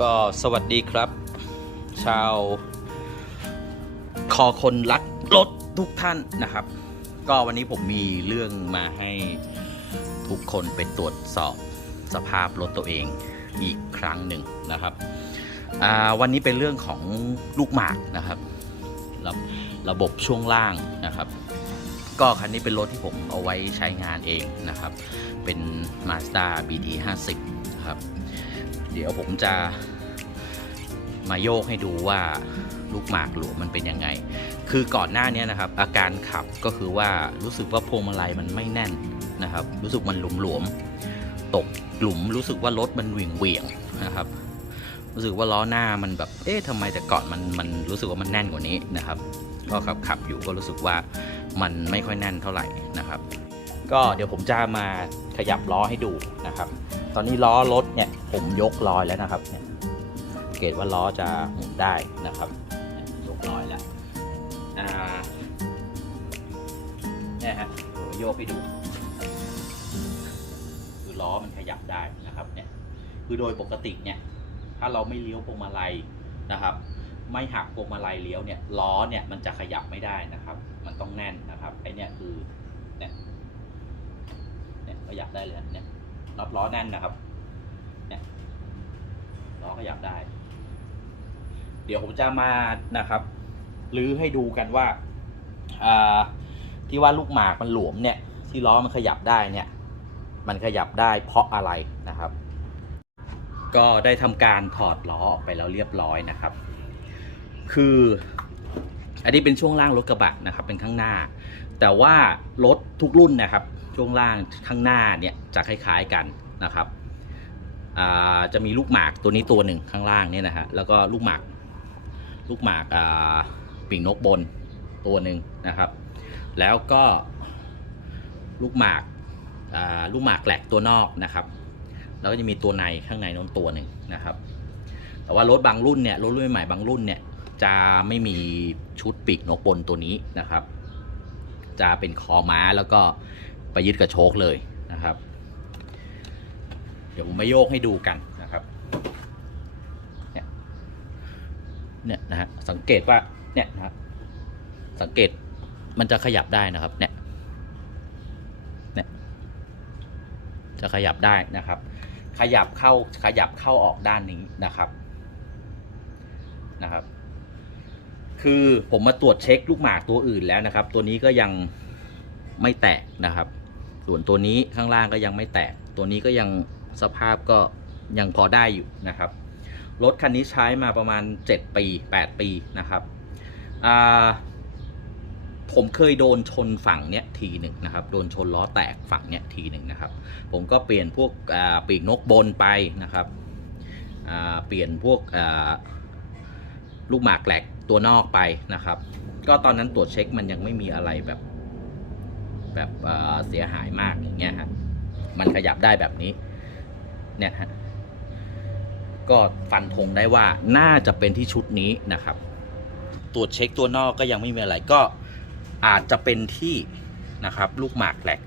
ก็สวัสดีครับ ชาวคอคนรักรถทุกท่านนะครับ ก็วันนี้ผมมีเรื่องมาให้ทุกคนไปตรวจสอบสภาพรถตัวเองอีกครั้งหนึ่งนะครับวันนี้เป็นเรื่องของลูกหมากนะครับระระบบช่วงล่างนะครับ ก็คันนี้เป็นรถที่ผมเอาไว้ใช้งานเองนะครับ เป็น Mazda BT 50ครับ ดี๋ยวผมจะมาโยกให้ดูว่าลูกหมากหลวมมันเป็นยังไง คือก่อนหน้านี้นะครับ อาการขับก็คือว่ารู้สึกว่าพวงมาลัยมันไม่แน่นนะครับ รู้สึกมันหลวมๆตกหลุมรู้สึกว่ารถมันเหวี่ยงเวียงนะครับ รู้สึกว่าล้อหน้ามันแบบ เอ๊ะทำไมแต่ก่อนมันมันรู้สึกว่ามันแน่นกว่านี้นะครับก็ขับขับอยู่ก็รู้สึกว่ามันไม่ค่อยแน่นเท่าไหร่นะครับ ก็เดี๋ยวผมจะมาขยับล้อให้ดูนะครับ ตอนนี้ล้อรถเนี่ยผมยกลอยแล้วนะครับเนี่ยเกตว่าล้อจะหมุนได้นะครับยกลอยแล้วเนี่ยฮะผมโยกให้ดู คือล้อมันขยับได้นะครับเนี่ยคือโดยปกติเนี่ยถ้าเราไม่เลี้ยวพวงมาลัยนะครับ ไม่หักพวงมาลัยเลี้ยวเนี่ยล้อเนี่ยมันจะขยับไม่ได้นะครับ มันต้องแน่นนะครับไอเนี่ยคือเนี่ยเนี่ยขยับได้เลยเนี่ย น็อตล้อแน่นนะครับ เนี่ยล้อขยับได้ เดี๋ยวผมจะมานะครับรื้อให้ดูกันว่าอ่าที่ว่าลูกหมากมันหลวมเนี่ย ที่ล้อมันขยับได้เนี่ย มันขยับได้เพราะอะไรนะครับ ก็ได้ทำการถอดล้อออกไปแล้วเรียบร้อยนะครับ คืออันนี้เป็นช่วงล่างรถกระบะนะครับ เป็นข้างหน้า แต่ว่ารถทุกรุ่นนะครับ ช่วงล่างข้างหน้าเนี่ยจะคล้ายๆกันนะครับจะมีลูกหมากตัวนี้ตัวหนึ่งข้างล่างเนี่ยนะฮะแล้วก็ลูกหมากลูกหมากอ่าปีกนกบนตัวหนึ่งนะครับ แล้วก็ลูกหมากลูกหมากแหลกตัวนอกนะครับ แล้วก็จะมีตัวในข้างในน้นตัวหนึ่งนะครับ แต่ว่ารถบางรุ่นเนี่ยรถรุ่นใหม่บางรุ่นเนี่ยจะไม่มีชุดปีกนกบนตัวนี้นะครับ จะเป็นคอม้าแล้วก็ ไปยึดกระโชกเลยนะครับ เดี๋ยวผมมาโยกให้ดูกันนะครับ เนี่ยเนี่ยนะฮะสังเกตว่าเนี่ยนะครับสังเกตมันจะขยับได้นะครับเนี่ยเนี่ยจะขยับได้นะครับ ขยับเข้าขยับเข้าออกด้านนี้นะครับนะครับ คือผมมาตรวจเช็คลูกหมากตัวอื่นแล้วนะครับ ตัวนี้ก็ยังไม่แตกนะครับ ส่วนตัวนี้ข้างล่างก็ยังไม่แตก ตัวนี้ก็ยังสภาพก็ยังพอได้อยู่นะครับ รถคันนี้ใช้มาประมาณ 7 ปี 8 ปีนะครับ ผมเคยโดนชนฝั่งเนี้ยทีหนึ่งนะครับ โดนชนล้อแตกฝั่งเนี้ยทีหนึ่งนะครับ ผมก็เปลี่ยนพวกปีกนกบนไปนะครับ เปลี่ยนพวกลูกหมากแหลกตัวนอกไปนะครับ ก็ตอนนั้นตรวจเช็คมันยังไม่มีอะไรแบบ แบบเสียหายมากอย่างเงี้ยฮะมันขยับได้แบบนี้เนี่ยฮะก็ฟันธงได้ว่าน่าจะเป็นที่ชุดนี้นะครับ ตรวจเช็คตัวนอกก็ยังไม่มีอะไรก็อาจจะเป็นที่นะครับ ลูกหมากแหลก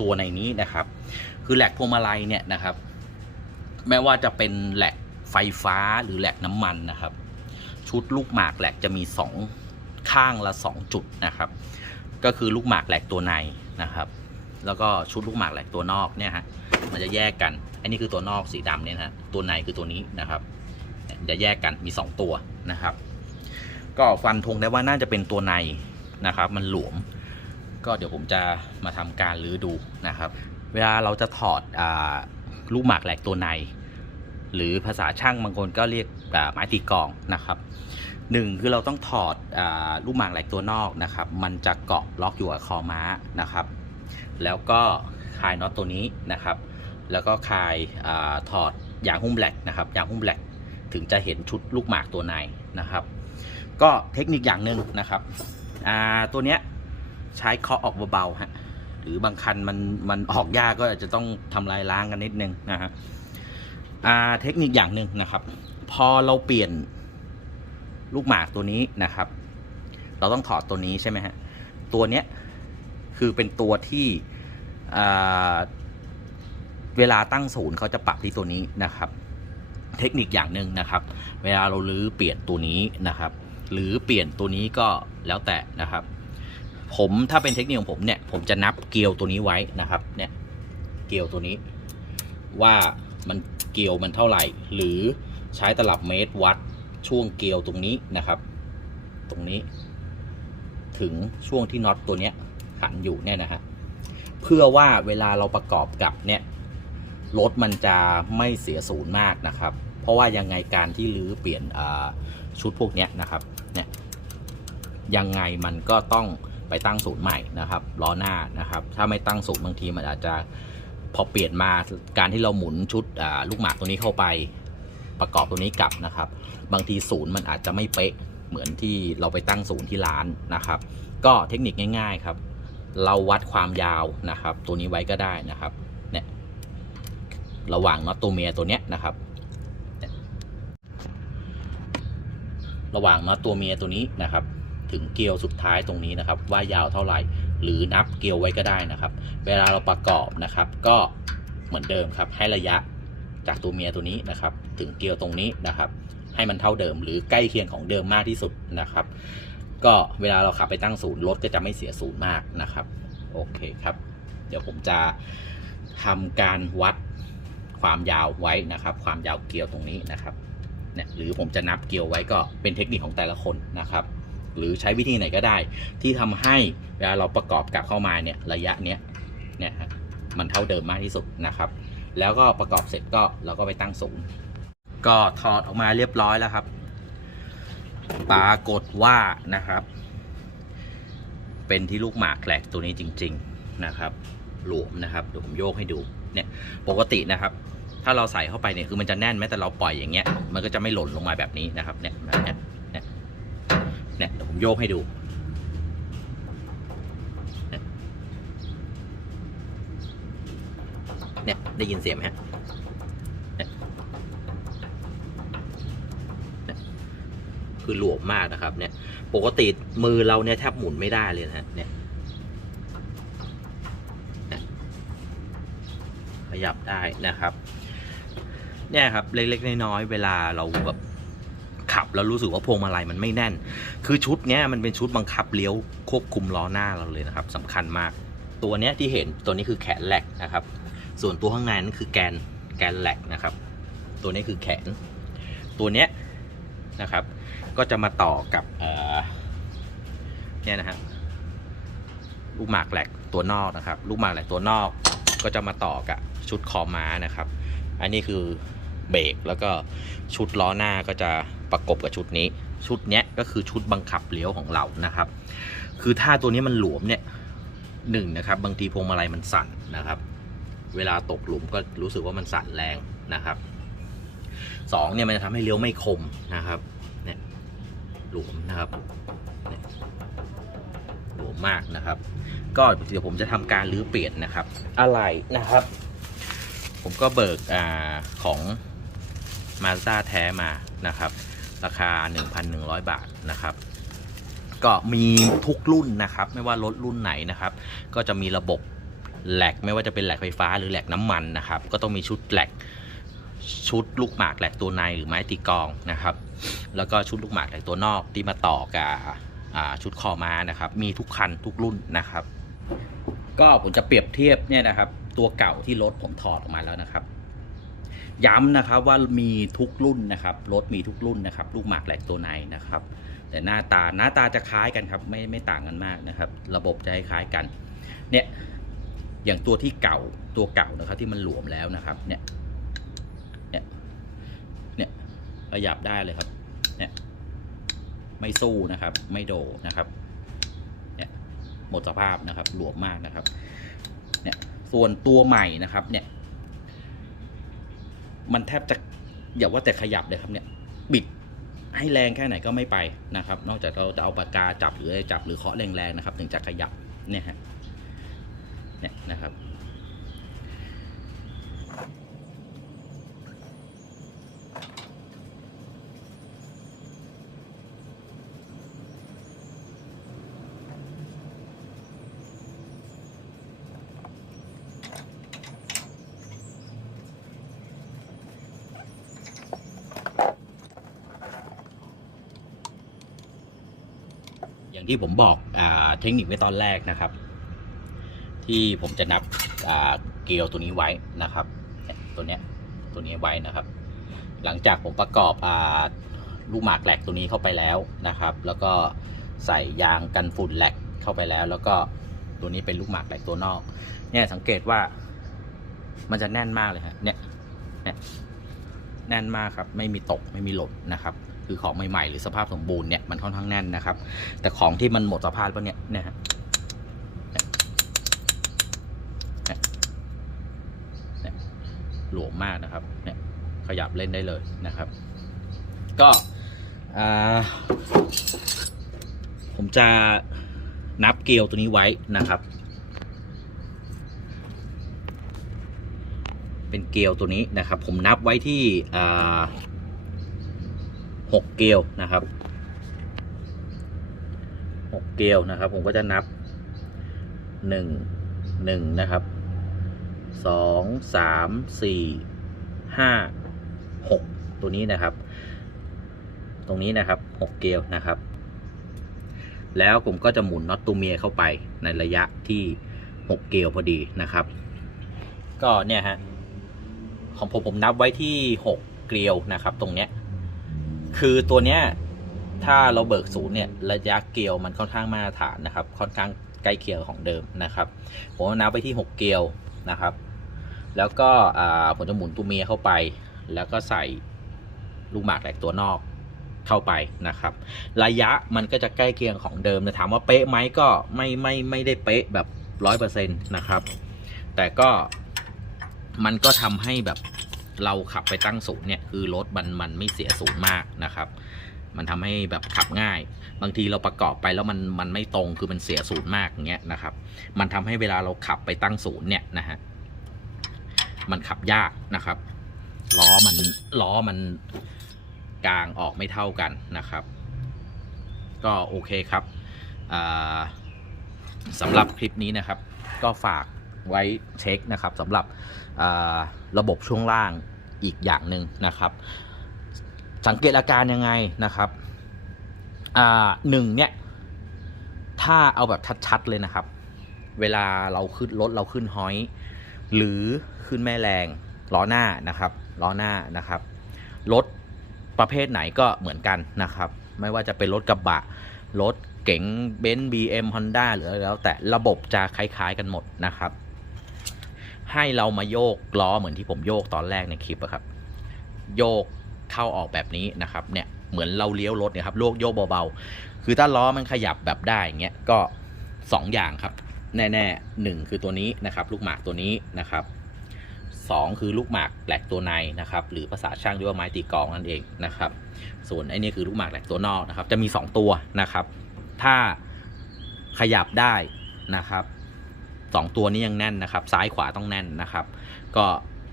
ตัวในนี้นะครับ คือแหลกพวงมาลัยเนี่ยนะครับ แม้ว่าจะเป็นแหลกไฟฟ้าหรือแหลกน้ำมันนะครับ ชุดลูกหมากแหลกจะมีสอง ข้างละสองจุดนะครับ ก็คือลูกหมากแหลกตัวในนะครับ แล้วก็ชุดลูกหมากแหลกตัวนอกเนี่ยฮะมันจะแยกกัน อันนี้คือตัวนอกสีดำเนี่ยนะฮะตัวในคือตัวนี้นะครับ จะแยกกันมี 2 ตัวนะครับ ก็ฟันธงได้ว่าน่าจะเป็นตัวในนะครับ มันหลวม ก็เดี๋ยวผมจะมาทำการรื้อดูนะครับ เวลาเราจะถอดอลูกหมากแหลกตัวในหรือภาษาช่างบางคนก็เรียก ไม้ตีกองนะครับหนึ่งคือเราต้องถอดอลูกหมากแหลกตัวนอกนะครับ มันจะเกาะล็อกอยู่กับคอม้านะครับ แล้วก็คลายน็อตตัวนี้นะครับ แล้วก็คลายอาถอดยางหุ้มแบล็กนะครับยางหุ้มแบล็กถึงจะเห็นชุดลูกหมากตัวในนะครับ ก็เทคนิคอย่างหนึ่งนะครับตัวเนี้ยใช้เคาะออกเบาๆฮะหรือบางคันมันมันออกยากก็อาจจะต้องทำลายล้างกันนิดนึงนะฮะ เทคนิคอย่างหนึ่งนะครับ พอเราเปลี่ยนลูกหมากตัวนี้นะครับ เราต้องถอดตัวนี้ใช่ไหมฮะ ตัวเนี้ยคือเป็นตัวที่เวลาตั้งศูนย์เขาจะปรับที่ตัวนี้นะครับ เทคนิคอย่างหนึ่งนะครับ เวลาเราลื้อเปลี่ยนตัวนี้นะครับ หรือเปลี่ยนตัวนี้ก็แล้วแต่นะครับ ผมถ้าเป็นเทคนิคของผมเนี่ย ผมจะนับเกลียวตัวนี้ไว้นะครับ เนี่ย เกลียวตัวนี้ว่า มันเกลียวมันเท่าไหร่ หรือใช้ตลับเมตรวัดช่วงเกลียวตรงนี้นะครับ ตรงนี้ ถึงช่วงที่น็อตตัวเนี้ยหันอยู่เนี่ยนะฮะเพื่อว่าเวลาเราประกอบกับเนี่ยรถมันจะไม่เสียศูนย์มากนะครับ เพราะว่ายังไงการที่รื้อเปลี่ยนชุดพวกเนี้ยนะครับเนี่ยยังไงมันก็ต้องไปตั้งศูนย์ใหม่นะครับล้อหน้านะครับ ถ้าไม่ตั้งศูนย์บางทีมันอาจจะ พอเปลี่ยนมาการที่เราหมุนชุดลูกหมากตัวนี้เข้าไป ประกอบตัวนี้กลับนะครับ บางทีศูนย์มันอาจจะไม่เป๊ะเหมือนที่เราไปตั้งศูนย์ที่ร้านนะครับ ก็เทคนิคง่าย ๆครับ เราวัดความยาวนะครับ ตัวนี้ไว้ก็ได้นะครับเนี่ยระหว่างน็อตตัวเมียตัวเนี้ยนะครับ ระหว่างน็อตตัวเมียตัวนี้นะครับ ถึงเกลียวสุดท้ายตรงนี้นะครับ ว่ายาวเท่าไหร่ หรือนับเกลียวไว้ก็ได้นะครับ เวลาเราประกอบนะครับ ก็เหมือนเดิมครับ ให้ระยะจากตัวเมียตัวนี้นะครับ ถึงเกลียวตรงนี้นะครับ ให้มันเท่าเดิมหรือใกล้เคียงของเดิมมากที่สุดนะครับ ก็เวลาเราขับไปตั้งศูนย์รถก็จะไม่เสียศูนย์มากนะครับ โอเคครับ เดี๋ยวผมจะทำการวัดความยาวไว้นะครับ ความยาวเกลียวตรงนี้นะครับเนี่ยหรือผมจะนับเกลียวไว้ก็เป็นเทคนิคของแต่ละคนนะครับ หรือใช้วิธีไหนก็ได้ ที่ทำให้เวลาเราประกอบกลับเข้ามาเนี่ยระยะเนี้ยเนี่ยมันเท่าเดิมมากที่สุดนะครับ แล้วก็ประกอบเสร็จก็เราก็ไปตั้งศูนย์ก็ถอดออกมาเรียบร้อยแล้วครับ ปรากฏว่านะครับ เป็นที่ลูกหมากแหลกตัวนี้จริง ๆนะครับ หลวมนะครับเดี๋ยวผมโยกให้ดูเนี่ยปกตินะครับ ถ้าเราใส่เข้าไปเนี่ยคือมันจะแน่นแม้แต่เราปล่อยอย่างเงี้ยมันก็จะไม่หล่นลงมาแบบนี้นะครับเนี่ยแบบเนี้ย เนี่ยเดี๋ยวผมโยกให้ดูเนี่ยได้ยินเสียงไหมฮะคือหลวมมากนะครับ เนี่ย ปกติมือเราเนี่ยแทบหมุนไม่ได้เลยนะฮะเนี่ยเนี่ยขยับได้นะครับ เนี่ยครับ เล็ก ๆ น้อยๆเวลาเราแบบ แล้วรู้สึกว่าพวงมาลัยมันไม่แน่น คือชุดเนี้ยมันเป็นชุดบังคับเลี้ยวควบคุมล้อหน้าเราเลยนะครับสำคัญมาก ตัวเนี้ยที่เห็นตัวนี้คือแขนแหลกนะครับ ส่วนตัวข้างในนั่นคือแกนแกนแหลกนะครับ ตัวนี้คือแขน ตัวเนี้ยนะครับ ก็จะมาต่อกับเนี่ยนะฮะลูกหมากแหลกตัวนอกนะครับ ลูกหมากแหลกตัวนอกก็จะมาต่อกับชุดคอม้านะครับ อันนี้คือเบรกแล้วก็ชุดล้อหน้าก็จะ ประกบกับชุดนี้ ชุดเนี้ยก็คือชุดบังคับเลี้ยวของเรานะครับ คือถ้าตัวนี้มันหลวมเนี่ยหนึ่งนะครับบางทีพวงมาลัยมันสั่นนะครับ เวลาตกหลุมก็รู้สึกว่ามันสั่นแรงนะครับสองเนี่ยมันจะทำให้เลี้ยวไม่คมนะครับเนี่ยหลวมนะครับหลวมมากนะครับ ก็เดี๋ยวผมจะทำการรื้อเปลี่ยนนะครับ อะไรนะครับ ผมก็เบิกอของมาสด้าแท้มานะครับ ราคา 1,100 บาทนะครับ ก็มีทุกรุ่นนะครับ ไม่ว่ารถรุ่นไหนนะครับ ก็จะมีระบบแหลกไม่ว่าจะเป็นแหลกไฟฟ้าหรือแหลกน้ำมันนะครับ ก็ต้องมีชุดแหลกชุดลูกหมากแหลกตัวในหรือไม้ตีกองนะครับ แล้วก็ชุดลูกหมากแหลกตัวนอกที่มาต่อกับชุดคอม้านะครับ มีทุกคันทุกรุ่นนะครับ ก็ผมจะเปรียบเทียบเนี่ยนะครับ ตัวเก่าที่รถผมถอดออกมาแล้วนะครับ ย้ำนะครับว่ามีทุกรุ่นนะครับรถมีทุกรุ่นนะครับ ลูกหมากแหลกตัวในนะครับ แต่หน้าตาหน้าตาจะคล้ายกันครับ ไม่ไม่ต่างกันมากนะครับ ระบบจะคล้ายกัน เนี่ยอย่างตัวที่เก่าตัวเก่านะครับ ที่มันหลวมแล้วนะครับ เนี่ยเนี่ยเนี่ยขยับได้เลยครับ เนี่ยไม่สู้นะครับ ไม่โดนะครับ เนี่ยหมดสภาพนะครับหลวมมากนะครับ เนี่ยส่วนตัวใหม่นะครับ เนี่ย มันแทบจะอย่าว่าแต่ขยับเลยครับเนี่ยบิดให้แรงแค่ไหนก็ไม่ไปนะครับ นอกจากเราจะเอาปากกาจับหรืออะไรจับหรือเคาะแรงๆนะครับ ถึงจะขยับเนี่ยฮะเนี่ยนะครับ ที่ผมบอกอเทคนิคไว้ตอนแรกนะครับ ที่ผมจะนับเกลียวตัวนี้ไว้นะครับเนี่ยตัวเนี้ยตัวนี้ไว้นะครับ หลังจากผมประกอบอลูกหมากแหลกตัวนี้เข้าไปแล้วนะครับ แล้วก็ใส่ยางกันฝุ่นแหลกเข้าไปแล้ว แล้วก็ตัวนี้เป็นลูกหมากแหลกตัวนอก เนี่ยสังเกตว่ามันจะแน่นมากเลยฮะเนี่ยเนี่ยแน่นมากครับ ไม่มีตกไม่มีหล่นนะครับ คือของใหม่ๆ หรือสภาพสมบูรณ์เนี่ยมันค่อนข้างแน่นนะครับ แต่ของที่มันหมดสภาพแล้วเนี่ยนี่ยฮะหลวมมากนะครับเนี่ยขยับเล่นได้เลยนะครับ ก็ผมจะนับเกลียวตัวนี้ไว้นะครับ เป็นเกลียวตัวนี้นะครับ ผมนับไว้ที่ อ่าหกเกลียวนะครับหกเกลียวนะครับ ผมก็จะนับหนึ่งหนึ่งนะครับสองสามสี่ห้าหกตัวนี้นะครับ ตรงนี้นะครับหกเกลียวนะครับ แล้วผมก็จะหมุนน็อตตัวเมียเข้าไปในระยะที่หกเกลียวพอดีนะครับ ก็เนี่ยฮะของผมผมนับไว้ที่หกเกลียวนะครับ ตรงเนี้ย คือตัวเนี้ยถ้าเราเบิกศูนย์เนี่ยระยะเกลียวมันค่อนข้างมาตรฐานนะครับ ค่อนข้างใกล้เคียงของเดิมนะครับ ผมนับไปที่หกเกลียวนะครับ แล้วก็ผมจะหมุนตัวเมียเข้าไป แล้วก็ใส่ลูกหมากแหลกตัวนอกเข้าไปนะครับ ระยะมันก็จะใกล้เคียงของเดิมแต่ถามว่าเป๊ะไหมก็ไม่ไม่ไม่ได้เป๊ะแบบร้อยเปอร์เซ็นต์นะครับ แต่ก็มันก็ทำให้แบบ เราขับไปตั้งศูนย์เนี่ยคือรถมันมันไม่เสียศูนย์มากนะครับ มันทำให้แบบขับง่าย บางทีเราประกอบไปแล้วมันมันไม่ตรงคือมันเสียศูนย์มากอย่างเงี้ยนะครับ มันทำให้เวลาเราขับไปตั้งศูนย์เนี่ยนะฮะมันขับยากนะครับล้อมันล้อมันกลางออกไม่เท่ากันนะครับ ก็โอเคครับสำหรับคลิปนี้นะครับ ก็ฝาก ไว้เช็คนะครับสำหรับระบบช่วงล่างอีกอย่างหนึ่งนะครับ สังเกตอาการยังไงนะครับหนึ่งเนี่ยถ้าเอาแบบชัดๆเลยนะครับ เวลาเราขึ้นรถเราขึ้นฮอย หรือขึ้นแม่แรงล้อหน้านะครับล้อหน้านะครับรถประเภทไหนก็เหมือนกันนะครับ ไม่ว่าจะเป็นรถกระบะรถเก๋งเบนซ์บีเอ็มฮอนด้าหรืออะไรแล้วแต่ระบบจะคล้ายๆกันหมดนะครับ ให้เรามาโยกล้อเหมือนที่ผมโยกตอนแรกในคลิปอะครับ โยกเข้าออกแบบนี้นะครับ เนี่ยเหมือนเราเลี้ยวรถเนี่ยครับโยกโยกเบาๆ คือถ้าล้อมันขยับแบบได้อย่างเงี้ยก็ 2 อย่างครับ แน่ๆหนึ่งคือตัวนี้นะครับ ลูกหมากตัวนี้นะครับสองคือลูกหมากแหลกตัวในนะครับ หรือภาษาช่างเรียกว่าไม้ตีกองนั่นเองนะครับ ส่วนไอ้นี่คือลูกหมากแหลกตัวนอกนะครับ จะมี 2 ตัวนะครับ ถ้าขยับได้นะครับ สองตัวนี้ยังแน่นนะครับ ซ้ายขวาต้องแน่นนะครับ ก็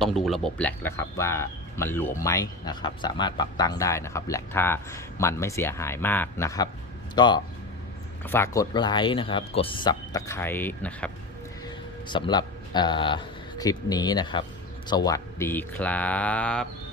ต้องดูระบบแหลกแล้วครับว่ามันหลวมไหมนะครับ สามารถปรับตั้งได้นะครับแหลกถ้ามันไม่เสียหายมากนะครับ ก็ฝากกดไลค์นะครับ กดสับตะไคร้นะครับสำหรับคลิปนี้นะครับ สวัสดีครับ